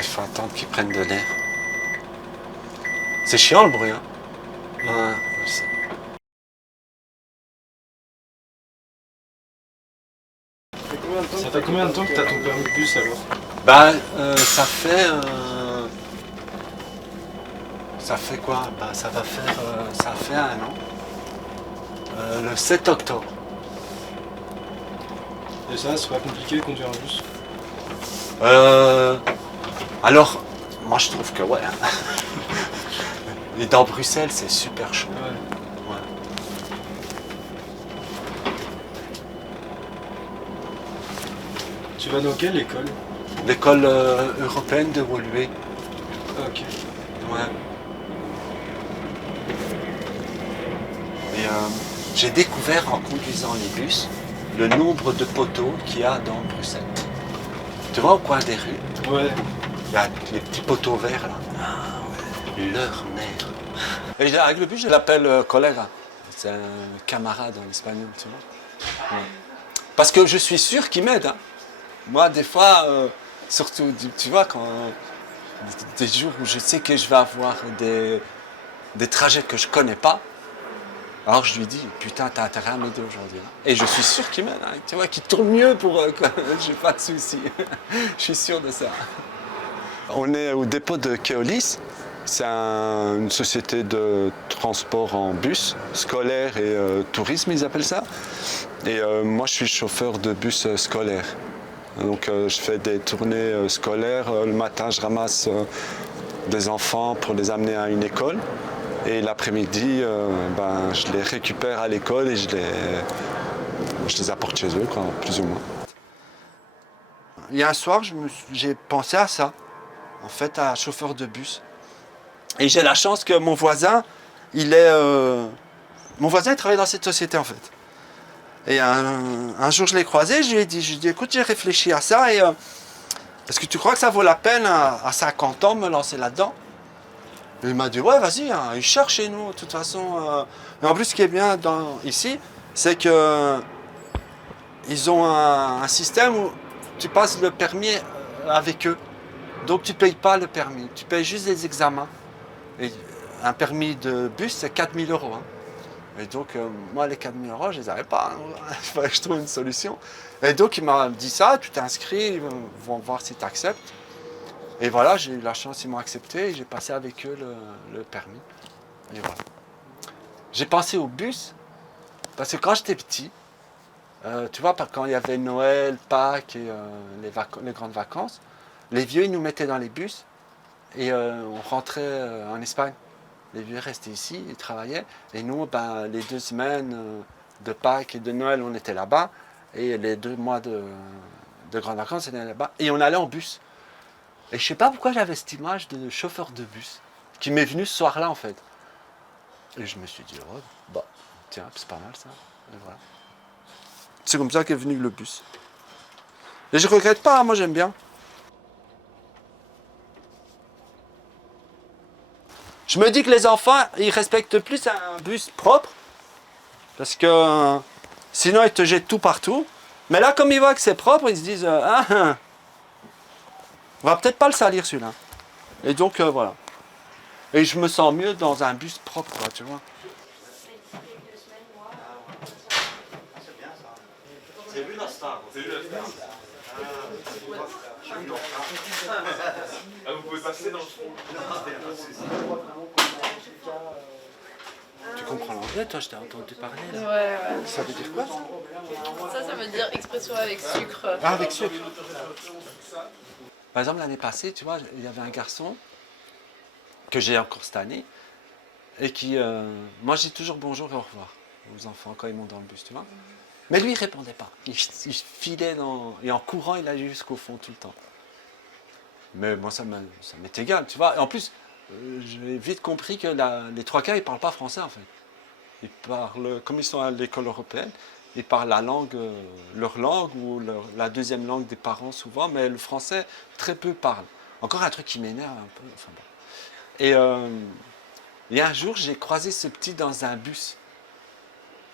il faut attendre qu'ils prennent de l'air. C'est chiant le bruit, hein? Ouais, je sais. Ça fait combien de temps que t'as ton permis de bus alors? Bah, ça fait quoi? Bah, ça fait 1 an. Le 7 octobre. Et ça, c'est pas compliqué de conduire un bus? Alors, moi je trouve que ouais. Et dans Bruxelles, c'est super chaud. Ouais. Ouais. Tu vas dans quelle école? L'école européenne de Woluwe. Ah, ok. Ouais. Et j'ai découvert en conduisant les bus le nombre de poteaux qu'il y a dans Bruxelles. Tu vois au coin des rues, Ouais. il y a les petits poteaux verts là. Leur mère. Et avec le bus, je l'appelle colega. C'est un camarade en espagnol, tu vois. Ouais. Parce que je suis sûr qu'il m'aide. Hein. Moi, des fois, surtout, tu vois, quand des jours où je sais que je vais avoir des trajets que je connais pas, alors je lui dis, putain, t'as intérêt à m'aider aujourd'hui. Hein. Et je suis sûr qu'il m'aide, hein, tu vois, qu'il tourne mieux pour j'ai pas de soucis. Je suis sûr de ça. On est au dépôt de Keolis. C'est une société de transport en bus, scolaire et tourisme, ils appellent ça. Et moi, je suis chauffeur de bus scolaire. Donc, je fais des tournées scolaires. Le matin, je ramasse des enfants pour les amener à une école. Et l'après-midi, je les récupère à l'école et je les apporte chez eux, quoi, plus ou moins. Il y a un soir, j'ai pensé à ça, en fait, à chauffeur de bus. Et j'ai la chance que mon voisin, il travaille dans cette société, en fait. Et un jour, je l'ai croisé, je lui ai dit, écoute, j'ai réfléchi à ça, et est-ce que tu crois que ça vaut la peine à 50 ans de me lancer là-dedans? Et il m'a dit, ouais, vas-y, hein, il cherche chez nous, de toute façon. Et en plus, ce qui est bien ici, c'est que ils ont un système où tu passes le permis avec eux. Donc, tu ne payes pas le permis, tu payes juste les examens. Et un permis de bus, c'est 4 000 €. Hein. Et donc, moi, les 4 000 €, je ne les avais pas. Hein. Il fallait que je trouve une solution. Et donc, il m'a dit ça, tu t'inscris, ils vont voir si tu acceptes. Et voilà, j'ai eu la chance, ils m'ont accepté et j'ai passé avec eux le permis. Et voilà. J'ai pensé au bus, parce que quand j'étais petit, tu vois, quand il y avait Noël, Pâques et les grandes vacances, les vieux, ils nous mettaient dans les bus et on rentrait en Espagne. Les vieux restaient ici, ils travaillaient. Et nous, les 2 semaines de Pâques et de Noël, on était là-bas. Et les 2 mois de grandes vacances, on était là-bas. Et on allait en bus. Et je sais pas pourquoi j'avais cette image de chauffeur de bus qui m'est venue ce soir-là, en fait. Et je me suis dit, oh, bah, tiens, c'est pas mal ça. Et voilà. C'est comme ça qu'est venu le bus. Et je regrette pas, moi j'aime bien. Je me dis que les enfants, ils respectent plus un bus propre, parce que sinon ils te jettent tout partout. Mais là, comme ils voient que c'est propre, ils se disent, on va peut-être pas le salir celui-là. Et donc voilà. Et je me sens mieux dans un bus propre, quoi, tu vois. C'est lui la star. C'est lui la star. Ah, vous pouvez passer dans le fond. Tu comprends l'anglais, toi, je t'ai entendu parler là. Ouais. Ça veut dire quoi ça? Ça veut dire expression avec sucre. Ah, avec sucre. Par exemple, l'année passée, tu vois, il y avait un garçon que j'ai encore cette année et qui, moi, je dis toujours bonjour et au revoir aux enfants quand ils montent dans le bus, tu vois. Mais lui, il répondait pas. Il filait et en courant, il allait jusqu'au fond tout le temps. Mais moi, ça m'est égal, tu vois. Et en plus, j'ai vite compris que les 3 quarts, ils parlent pas français, en fait. Ils parlent, comme ils sont à l'école européenne, ils parlent la langue, leur langue ou la deuxième langue des parents souvent, mais le français, très peu parlent. Encore un truc qui m'énerve un peu. Enfin bon. Et un jour, j'ai croisé ce petit dans un bus.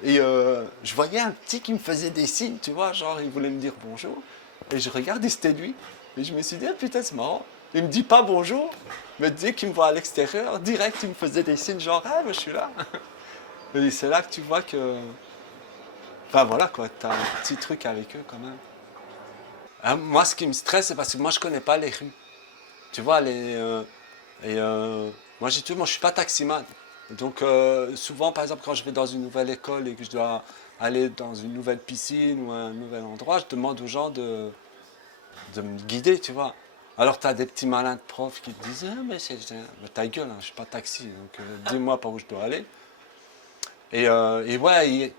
Et je voyais un petit qui me faisait des signes, tu vois, genre il voulait me dire bonjour. Et je regardais, c'était lui. Et je me suis dit, ah putain, c'est marrant. Il me dit pas bonjour, mais dès qu'il me voit à l'extérieur, direct, il me faisait des signes genre, ah, mais je suis là. Et c'est là que tu vois que... Enfin voilà quoi, t'as un petit truc avec eux quand même. Moi, ce qui me stresse, c'est parce que moi, je connais pas les rues. Tu vois, moi, je suis pas taximan. Donc, souvent, par exemple, quand je vais dans une nouvelle école et que je dois aller dans une nouvelle piscine ou un nouvel endroit, je demande aux gens de me guider, tu vois. Alors, tu as des petits malins de profs qui te disent, ah, mais mais ta gueule, hein, je suis pas taxi, donc dis-moi par où je dois aller. Et ouais,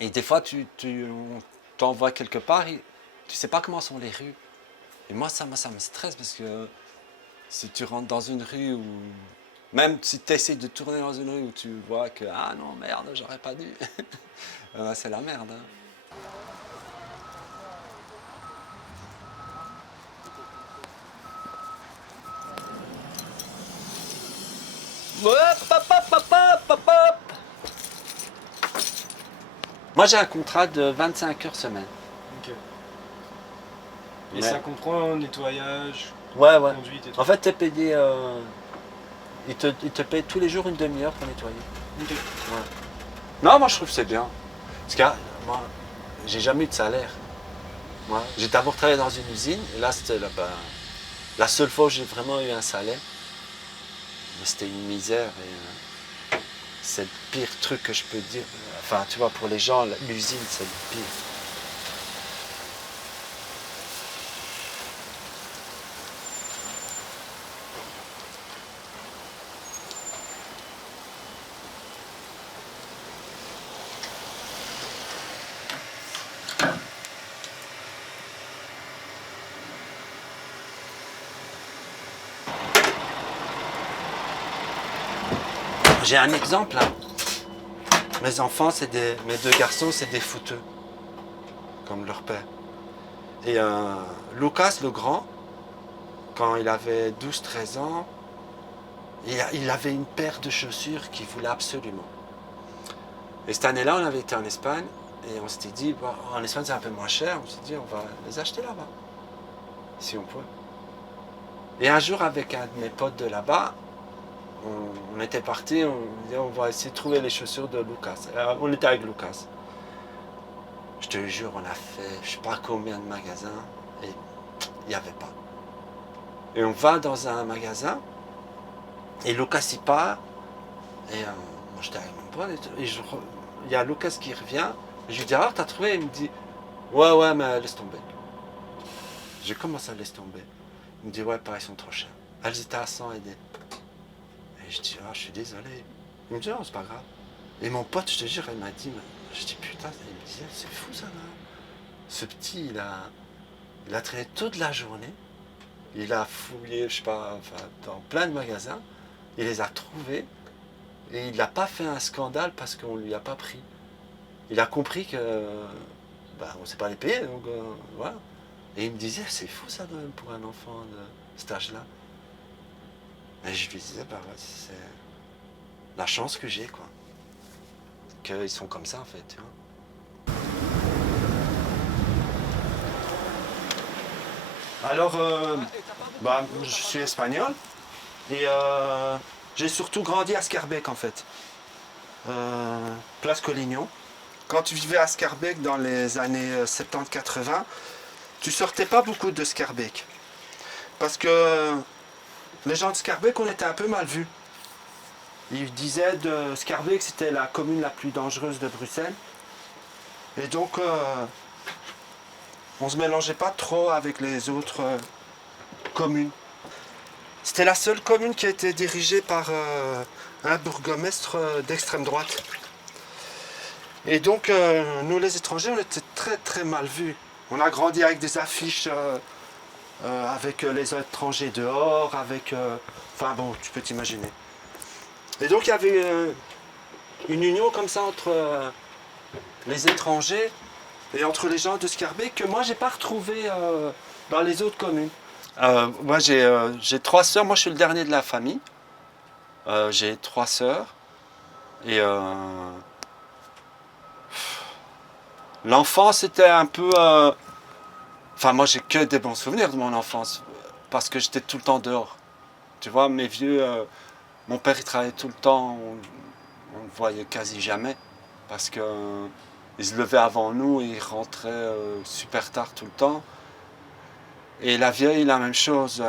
et des fois, on t'envoie quelque part, tu sais pas comment sont les rues. Et moi, ça me stresse parce que si tu rentres dans une rue où... Même si tu essaies de tourner dans une rue où tu vois que ah non, merde, j'aurais pas dû. C'est la merde. Hein. Hop, hop, hop, hop, hop, hop, hop. Moi, j'ai un contrat de 25 heures semaine. Ok. Et Ouais. ça comprend nettoyage, Ouais, ouais. conduite et tout. En fait, t'es payé. Ils te payent tous les jours une demi-heure pour nettoyer. Ok. Ouais. Non, moi je trouve que c'est bien. Parce que moi, j'ai jamais eu de salaire. Moi, j'ai d'abord travaillé dans une usine, et là c'était la seule fois où j'ai vraiment eu un salaire. Mais c'était une misère, et c'est le pire truc que je peux dire. Enfin, tu vois, pour les gens, l'usine c'est le pire. J'ai un exemple. Hein. Mes enfants, mes deux garçons, c'est des footeux, comme leur père. Et Lucas, le grand, quand il avait 12-13 ans, il avait une paire de chaussures qu'il voulait absolument. Et cette année-là, on avait été en Espagne et on s'était dit, bon, en Espagne c'est un peu moins cher, on s'est dit, on va les acheter là-bas, si on peut. Et un jour, avec un de mes potes de là-bas, on était partis, on disait, on va essayer de trouver les chaussures de Lucas. On était avec Lucas. Je te jure, on a fait je sais pas combien de magasins et il n'y avait pas. Et on va dans un magasin et Lucas y part et moi j'étais avec mon pote et il y a Lucas qui revient et je lui dis alors t'as trouvé? Il me dit ouais mais laisse tomber. J'ai commencé à laisser tomber. Il me dit ouais pareil, ils sont trop chers. Elles étaient à 100 et des... Et je dis ah je suis désolé. Il me dit non c'est pas grave. Et mon pote je te jure il m'a dit je dis putain, il me disait c'est fou ça là. Ce petit il a traîné toute la journée. Il a fouillé, je sais pas, enfin, dans plein de magasins. Il les a trouvés. Et il n'a pas fait un scandale parce qu'on ne lui a pas pris. Il a compris que on ne sait pas les payer. Donc voilà. Et il me disait, c'est fou ça quand même pour un enfant de cet âge-là. Et je lui disais, ouais, c'est la chance que j'ai, quoi. Qu'ils sont comme ça, en fait, tu vois. Alors, je suis espagnol et j'ai surtout grandi à Scarbeck en fait. Place Collignon. Quand tu vivais à Scarbeck dans les années 70-80, tu sortais pas beaucoup de Scarbeck. Parce que les gens de Scarbeck, on était un peu mal vus. Ils disaient de Scarbeck que c'était la commune la plus dangereuse de Bruxelles. Et donc, on se mélangeait pas trop avec les autres communes. C'était la seule commune qui a été dirigée par un bourgmestre d'extrême droite. Et donc, nous les étrangers, on était très très mal vus. On a grandi avec des affiches avec les étrangers dehors, avec... Enfin bon, tu peux t'imaginer. Et donc, il y avait une union comme ça entre les étrangers et entre les gens de Scarbeck que moi, j'ai pas retrouvé dans les autres communes. Moi, j'ai 3 sœurs. Moi, je suis le dernier de la famille. J'ai 3 sœurs. Et l'enfance était un peu... Enfin, moi, j'ai que des bons souvenirs de mon enfance. parce que j'étais tout le temps dehors. Tu vois, mes vieux, mon père il travaillait tout le temps, on le voyait quasi jamais, parce que il se levait avant nous et il rentrait super tard tout le temps. Et la vieille, la même chose.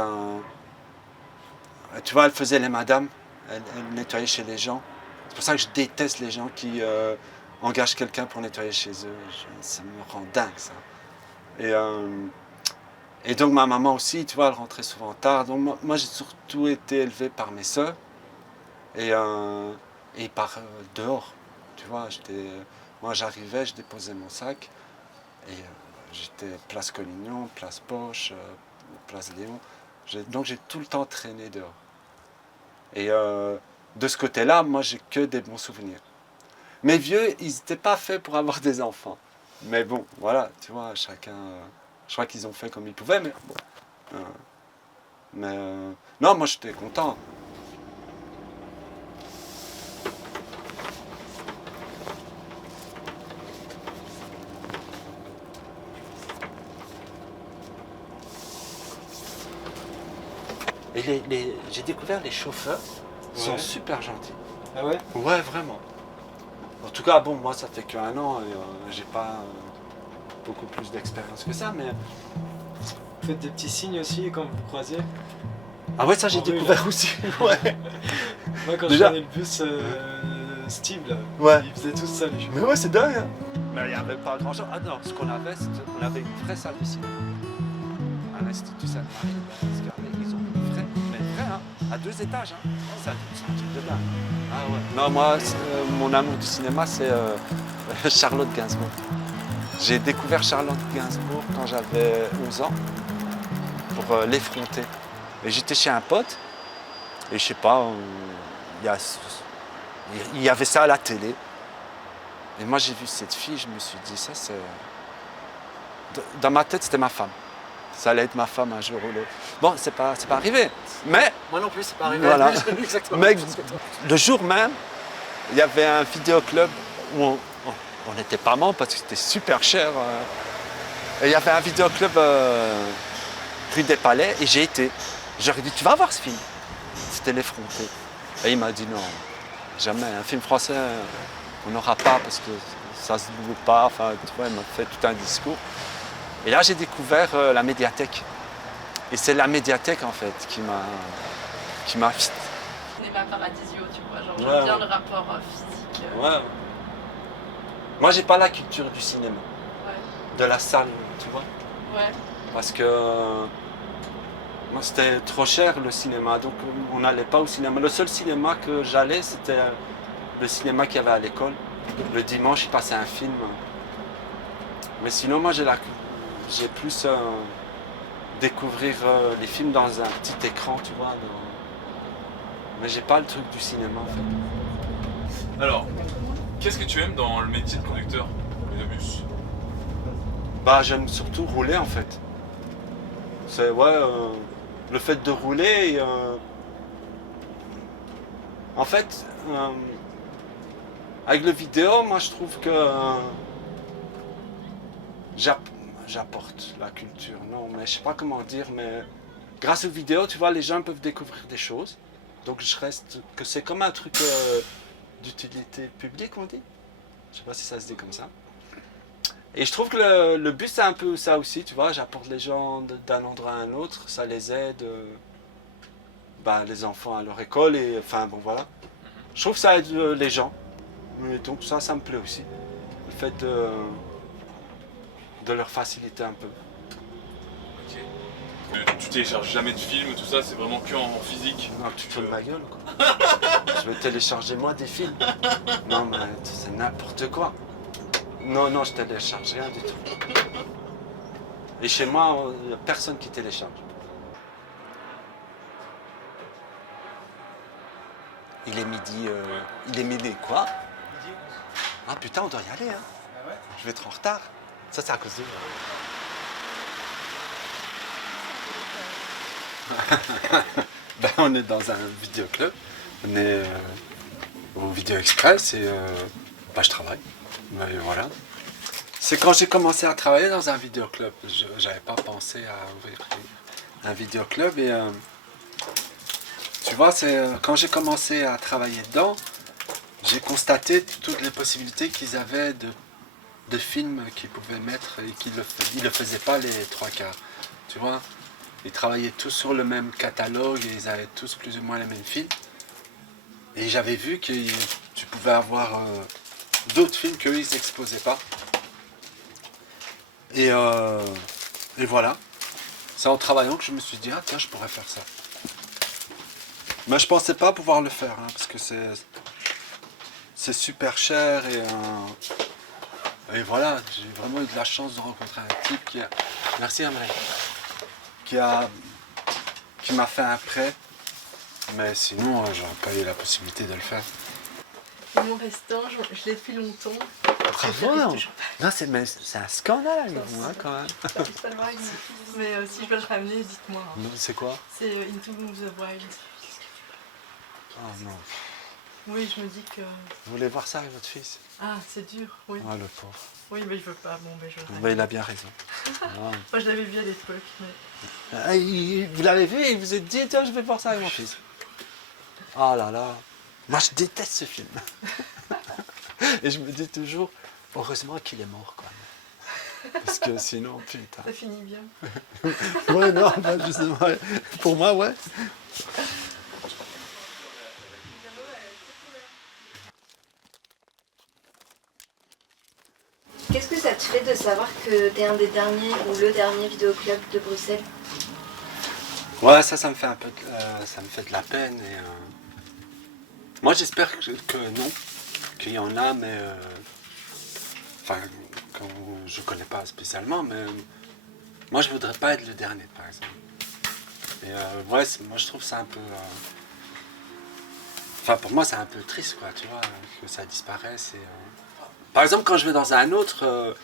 Tu vois, elle faisait les madames, elle nettoyait chez les gens. C'est pour ça que je déteste les gens qui engagent quelqu'un pour nettoyer chez eux. Ça me rend dingue, ça. Et donc ma maman aussi, tu vois, elle rentrait souvent tard. Donc moi j'ai surtout été élevé par mes soeurs et par dehors. Tu vois, moi j'arrivais, je déposais mon sac et j'étais place Collignon, place Poche, place Léon. Donc j'ai tout le temps traîné dehors. Et de ce côté-là, moi j'ai que des bons souvenirs. Mes vieux, ils n'étaient pas faits pour avoir des enfants. Mais bon, voilà, tu vois, chacun... je crois qu'ils ont fait comme ils pouvaient, mais bon. Non, moi j'étais content. Et j'ai découvert les chauffeurs sont super gentils. Ah ouais? Ouais, vraiment. En tout cas, bon, moi ça fait qu'1 an et j'ai pas beaucoup plus d'expérience que ça, mais... Vous faites des petits signes aussi quand vous vous croisez? Ah ouais, ça j'ai En rue, découvert aussi. Ouais. Moi quand Déjà- je prenais le bus Steve là, Ouais. il faisait tout ça les Mais ouais, c'est dingue. Hein. Mais il n'y avait pas grand chose. Ah non, ce qu'on avait, on avait une vraie salle de cinéma. À l'Institut Sainte-Marie, ils ont une vraie, mais vraie, hein, à 2 étages. Hein. C'est un truc de dingue. Ah ouais. Non, moi, mon amour du cinéma, c'est Charlotte Gainsbourg. J'ai découvert Charlotte Gainsbourg quand j'avais 11 ans pour l'effronter. Et j'étais chez un pote, et je sais pas, il y avait ça à la télé. Et moi j'ai vu cette fille, je me suis dit, ça c'est... Dans ma tête, c'était ma femme. Ça allait être ma femme un jour ou l'autre. Bon, c'est pas arrivé. Mais, Moi non plus, c'est pas arrivé. Voilà. J'ai vu exactement mais la même chose que toi. le jour même, il y avait un vidéoclub où on n'était pas membres parce que c'était super cher. Et il y avait un vidéoclub rue des Palais et j'ai été. J'aurais dit, tu vas voir ce film. C'était l'effronté. Et il m'a dit non, jamais. Un film français, on n'aura pas parce que ça se loue pas. Enfin, tu vois, il m'a fait tout un discours. Et là, j'ai découvert la médiathèque. Et c'est la médiathèque, en fait, qui m'a... Cinéma paradisio, tu vois. Genre, Ouais. j'aime bien le rapport physique. Ouais. Moi, j'ai pas la culture du cinéma, Ouais. de la salle, tu vois. Ouais. Parce que moi, c'était trop cher, le cinéma. Donc, on n'allait pas au cinéma. Le seul cinéma que j'allais, c'était le cinéma qu'il y avait à l'école. Le dimanche, il passait un film. Mais sinon, moi, j'ai plus découvrir les films dans un petit écran, tu vois. Mais j'ai pas le truc du cinéma, en fait. Alors, qu'est-ce que tu aimes dans le métier de conducteur de bus? Bah, j'aime surtout rouler, en fait. C'est, ouais, le fait de rouler, en fait, avec le vidéo, moi, je trouve que j'apporte la culture. Non, mais je sais pas comment dire, mais grâce aux vidéos, tu vois, les gens peuvent découvrir des choses. Donc, je reste que c'est comme un truc d'utilité publique, on dit. Je sais pas si ça se dit comme ça. Et je trouve que le bus, c'est un peu ça aussi, tu vois. J'apporte les gens d'un endroit à un autre, ça les aide, les enfants à leur école, et enfin, bon, voilà. Je trouve que ça aide les gens. Et donc, ça me plaît aussi. Le fait de leur faciliter un peu. Ok. Tu télécharges jamais de films, tout ça, c'est vraiment que en physique. Non, tu te fous de ma gueule, quoi. Je vais télécharger moi des films. Non, mais c'est n'importe quoi. Non, je télécharge rien du tout. Et chez moi, il n'y a personne qui télécharge. Il est midi quoi? Ah putain, on doit y aller, hein. Je vais être en retard. Ça, c'est à cause de vous. On est dans un vidéoclub. On est au Vidéo Express et je travaille. Mais voilà. C'est quand j'ai commencé à travailler dans un vidéoclub. Je n'avais pas pensé à ouvrir un vidéoclub et tu vois, c'est quand j'ai commencé à travailler dedans, j'ai constaté toutes les possibilités qu'ils avaient de films qu'ils pouvaient mettre et qu'ils ne le faisaient pas les trois quarts. Tu vois, ils travaillaient tous sur le même catalogue et ils avaient tous plus ou moins les mêmes films. Et j'avais vu que tu pouvais avoir d'autres films qu'eux ils n'exposaient pas. Et voilà. C'est en travaillant que je me suis dit, ah tiens, je pourrais faire ça. Mais je pensais pas pouvoir le faire, hein, parce que c'est super cher et voilà, j'ai vraiment eu de la chance de rencontrer un type qui a... Merci Amélie. Qui m'a fait un prêt. Mais sinon, j'aurais pas eu la possibilité de le faire. Mon restant, je l'ai depuis longtemps. Bravo, non, c'est un scandale avec vous, hein, quand même. J'arrive pas à le voir avec mon fils. Mais si je dois le ramener, dites-moi. Hein. Non, c'est quoi? C'est Into the Wild. Oh non. Oui, je me dis que... Vous voulez voir ça avec votre fils? Ah, c'est dur, oui. Ah, le pauvre. Oui, mais il veut pas. Bon, ben je le ramène. Mais il a bien raison. Ah. Moi, je l'avais vu à l'époque, mais... Ah, vous l'avez vu et vous vous êtes dit, tiens, je vais voir ça avec mon fils. Oh là là. Moi, je déteste ce film. Et je me dis toujours, heureusement qu'il est mort, quand même. Parce que sinon, putain. Ça finit bien. Ouais, non, bah, justement, pour moi, ouais. Qu'est-ce que ça te fait de savoir que t'es un des derniers ou le dernier vidéoclub de Bruxelles? Ouais, ça me fait un peu, ça me fait de la peine. Et, moi, j'espère que non, qu'il y en a, mais enfin, je connais pas spécialement, mais moi, je voudrais pas être le dernier, par exemple. Et ouais, moi, je trouve ça un peu, enfin, pour moi, c'est un peu triste, quoi, tu vois, que ça disparaisse. Et, par exemple, quand je vais dans un autre,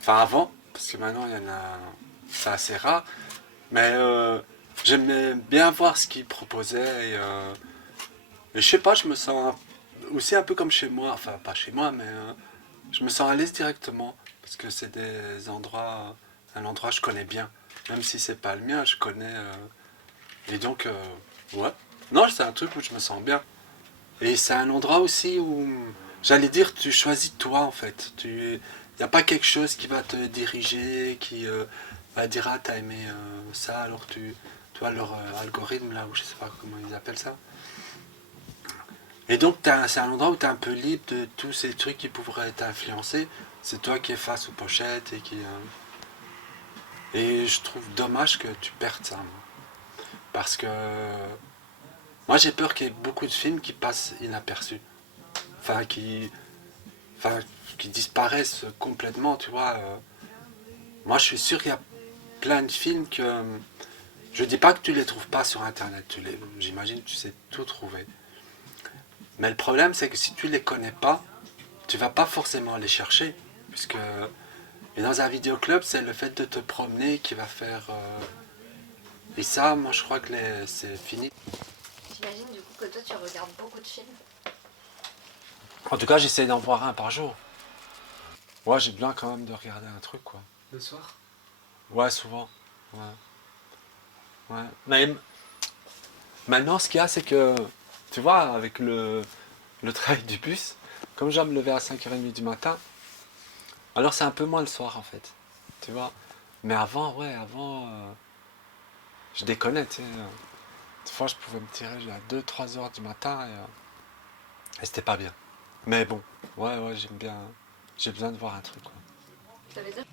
enfin avant, parce que maintenant, il y en a, c'est assez rare, mais j'aimais bien voir ce qu'ils proposaient et je sais pas, je me sens aussi un peu comme chez moi, enfin pas chez moi, mais je me sens à l'aise directement parce que c'est des endroits, un endroit que je connais bien, même si c'est pas le mien, je connais et donc ouais, non, c'est un truc où je me sens bien et c'est un endroit aussi où j'allais dire tu choisis toi en fait, il n'y a pas quelque chose qui va te diriger, qui va dire ah t'as aimé ça alors tu vois leur algorithme là ou je sais pas comment ils appellent ça. Et donc c'est un endroit où tu es un peu libre de tous ces trucs qui pourraient t'influencer. C'est toi qui es face aux pochettes et qui... Et je trouve dommage que tu perdes ça. Moi. Parce que moi j'ai peur qu'il y ait beaucoup de films qui passent inaperçus. Enfin qui disparaissent complètement, tu vois. Moi je suis sûr qu'il y a plein de films que... Je dis pas que tu les trouves pas sur internet. J'imagine que tu sais tout trouver. Mais le problème, c'est que si tu ne les connais pas, tu ne vas pas forcément les chercher. Puisque, et dans un vidéoclub, c'est le fait de te promener qui va faire... et ça, moi, je crois que c'est fini. J'imagine du coup que toi, tu regardes beaucoup de films. En tout cas, j'essaie d'en voir un par jour. Ouais, j'ai besoin quand même de regarder un truc, quoi. Le soir? Ouais, souvent. Ouais. Ouais. Mais maintenant, ce qu'il y a, c'est que... Tu vois, avec le travail du bus, comme je dois me lever à 5h30 du matin, alors c'est un peu moins le soir en fait, tu vois. Mais avant, ouais, je déconnais, tu sais. Des fois, je pouvais me tirer à 2-3 heures du matin et c'était pas bien. Mais bon, ouais, j'aime bien, j'ai besoin de voir un truc, quoi. Ça veut dire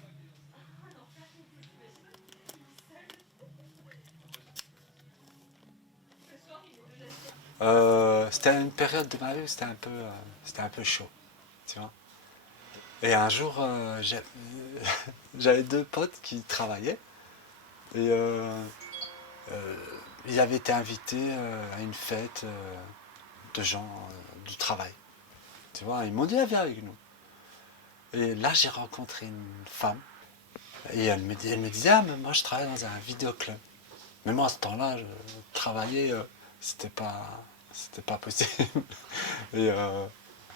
C'était une période de ma vie où c'était un peu chaud, tu vois. Et un jour, j'avais deux potes qui travaillaient et ils avaient été invités à une fête de gens du travail. Tu vois, ils m'ont dit, ah, viens avec nous. Et là, j'ai rencontré une femme et elle me disait, ah, mais moi je travaille dans un vidéoclub. Mais moi, à ce temps-là, je travaillais, c'était pas possible. Et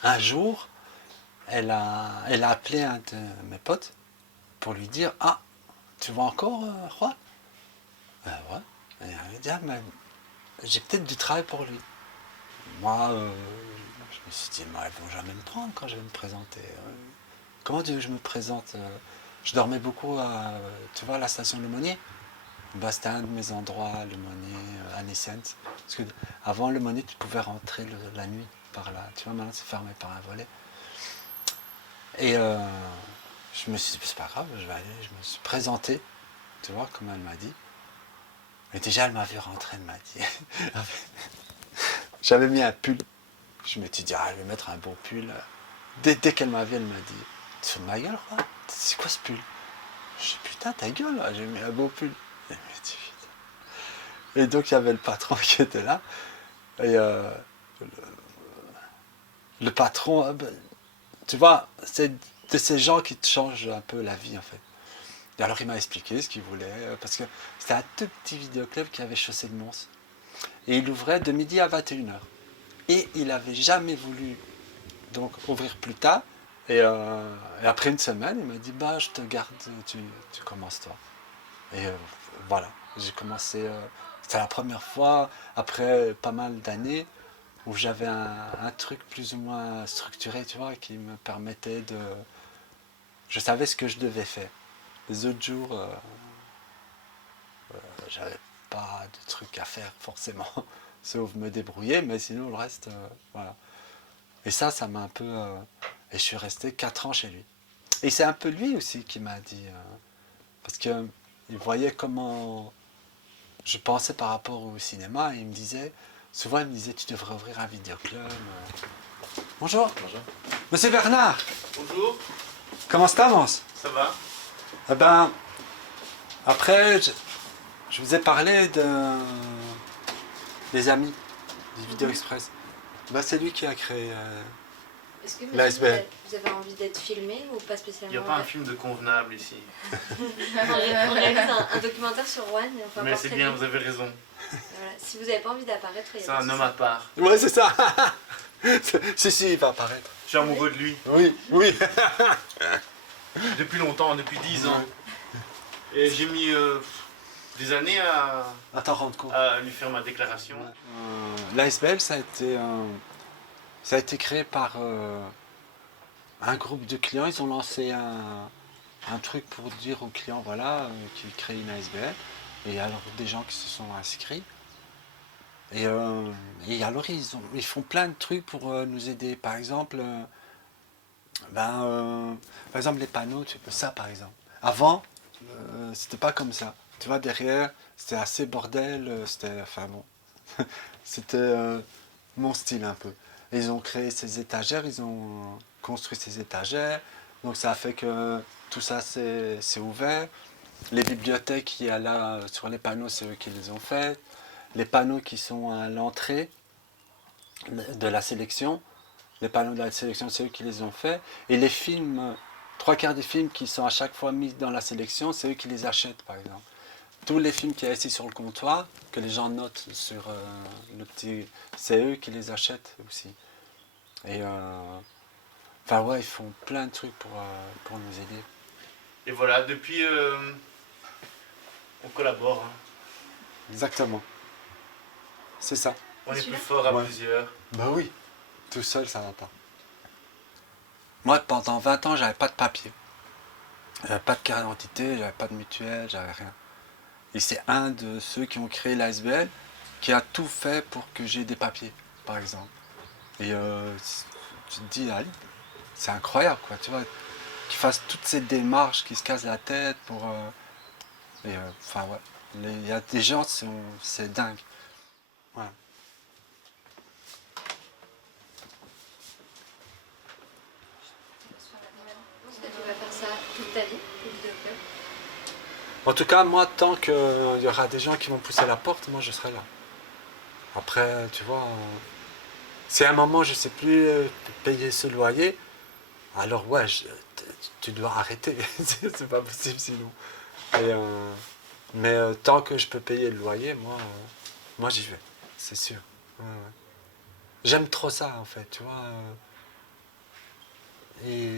un jour, elle a appelé un de mes potes pour lui dire, ah, tu vas encore, Juan? Ouais. Et il dit, ah, mais j'ai peut-être du travail pour lui. Moi, je me suis dit, mais ils vont jamais me prendre quand je vais me présenter. Comment tu veux que je me présente? Je dormais beaucoup tu vois, à la station Lemonnier. Bah, c'était un de mes endroits, Lemonnier, à Naissens. Parce que avant Lemonnier, tu pouvais rentrer la nuit par là. Tu vois, maintenant c'est fermé par un volet. Et je me suis dit, c'est pas grave, je vais aller. Je me suis présenté, tu vois, comme elle m'a dit. Mais déjà, elle m'a vu rentrer, elle m'a dit. J'avais mis un pull. Je me suis dit, ah, je vais mettre un beau pull. Dès qu'elle m'a vu, elle m'a dit, tu te fous de ma gueule, quoi? C'est quoi ce pull? Je dis, putain, ta gueule, là, j'ai mis un beau pull. Elle m'a dit, putain. Et donc, il y avait le patron qui était là. Et le patron, ben, tu vois, c'est de ces gens qui te changent un peu la vie, en fait. Et alors, il m'a expliqué ce qu'il voulait, parce que c'était un tout petit vidéoclub qui avait Chaussée de Mons. Et il ouvrait de midi à 21h. Et il n'avait jamais voulu donc ouvrir plus tard. Et après une semaine, il m'a dit, bah, je te garde, tu commences toi. Et voilà, j'ai commencé, c'était la première fois, après pas mal d'années, où j'avais un truc plus ou moins structuré, tu vois, qui me permettait de... Je savais ce que je devais faire. Les autres jours, j'avais pas de trucs à faire forcément, sauf me débrouiller, mais sinon le reste, voilà. Et ça m'a un peu... et je suis resté 4 ans chez lui. Et c'est un peu lui aussi qui m'a dit... parce qu'il voyait comment je pensais par rapport au cinéma, et il me disait... Souvent il me disait, tu devrais ouvrir un vidéoclub. Bonjour. Bonjour. Monsieur Bernard. Bonjour. Comment ça avance? Ça va? Eh ben... Après, je vous ai parlé des amis du Vidéo Express. Ben, c'est lui qui a créé... Est-ce que l'ASBL. vous avez envie d'être filmé ou pas Il spécialement? n'y a pas un film de convenable ici. On réalise un documentaire sur Juan. Et on fait un Mais c'est portrait bien, de lui. vous avez raison. Voilà. Si vous n'avez pas envie d'apparaître, il y a C'est pas de un homme souci. à part. Ouais, c'est ça. Si, il va apparaître. Je suis amoureux de lui. Oui, oui. Depuis longtemps, depuis 10 ans. Et j'ai mis des années À t'en rendre compte. à lui faire ma déclaration. L'ASBL, ça a été créé par un groupe de clients. Ils ont lancé un truc pour dire aux clients, voilà, qu'ils créent une ASBL. Et alors, des gens qui se sont inscrits. Et alors, ils font plein de trucs pour nous aider. Par exemple, les panneaux, tu peux ça, par exemple. Avant, c'était pas comme ça. Tu vois, derrière, c'était assez bordel. C'était, enfin bon, c'était mon style un peu. Et ils ont créé ces étagères, ils ont construit ces étagères. Donc ça a fait que tout ça s'est ouvert. Les bibliothèques qu'il y a là sur les panneaux, c'est eux qui les ont faites. Les panneaux qui sont à l'entrée de la sélection, les panneaux de la sélection, c'est eux qui les ont faits. Et les films, 3/4 des films qui sont à chaque fois mis dans la sélection, c'est eux qui les achètent, par exemple. Tous les films qui sont ici sur le comptoir, que les gens notent sur le petit... C'est eux qui les achètent aussi. Et enfin ouais, ils font plein de trucs pour nous aider. Et voilà, depuis, on collabore. Hein. Exactement. C'est ça. On est Celui-là plus fort à Ouais. plusieurs. Bah oui. Tout seul, ça va pas. Moi, pendant 20 ans, j'avais pas de papier. J'avais pas de carte d'identité, j'avais pas de mutuelle, j'avais rien. Et c'est un de ceux qui ont créé l'ASBL qui a tout fait pour que j'ai des papiers, par exemple. Et tu te dis, allez, c'est incroyable, quoi, tu vois, qu'ils fassent toutes ces démarches, qu'ils se cassent la tête pour... enfin, ouais, il y a des gens, c'est dingue. Voilà. Est-ce que tu vas faire ça toute ta vie, le vidéoclub? En tout cas, moi, tant qu'il y aura des gens qui vont pousser la porte, moi, je serai là. Après, tu vois, si à un moment, je ne sais plus payer ce loyer, alors ouais, tu dois arrêter. C'est pas possible sinon. Et, mais tant que je peux payer le loyer, moi j'y vais, c'est sûr. Ouais, ouais. J'aime trop ça, en fait, tu vois. Et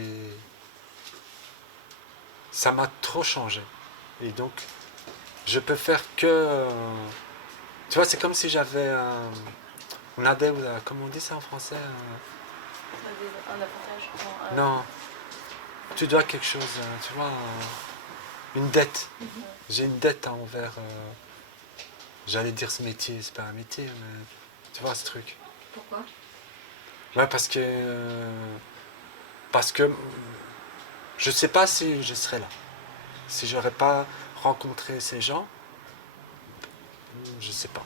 ça m'a trop changé. Et donc, je peux faire que... tu vois, c'est comme si j'avais on a des... comment on dit ça en français Un avantage. Non. Tu dois quelque chose, tu vois, une dette. J'ai une dette envers... j'allais dire ce métier, c'est pas un métier, mais tu vois ce truc. Pourquoi? Ouais, parce que je sais pas si je serais là. Si j'aurais pas rencontré ces gens, je sais pas.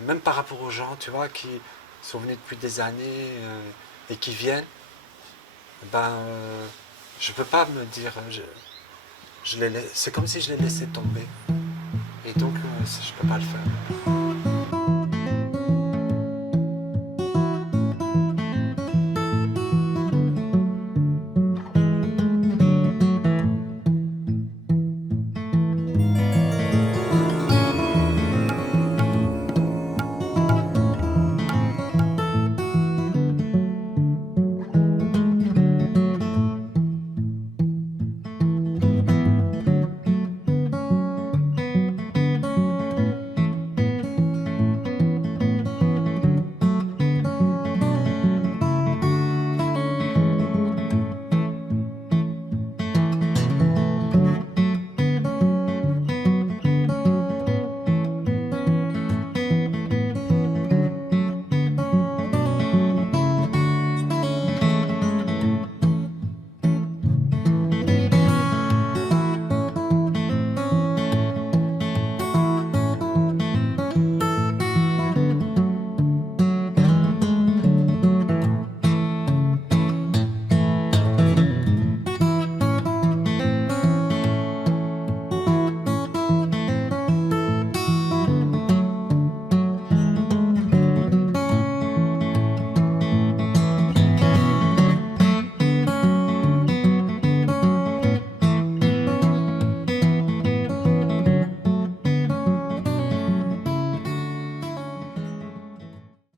Même par rapport aux gens, tu vois, qui sont venus depuis des années et qui viennent, je peux pas me dire, c'est comme si je les laissais tomber. Et donc, je peux pas le faire.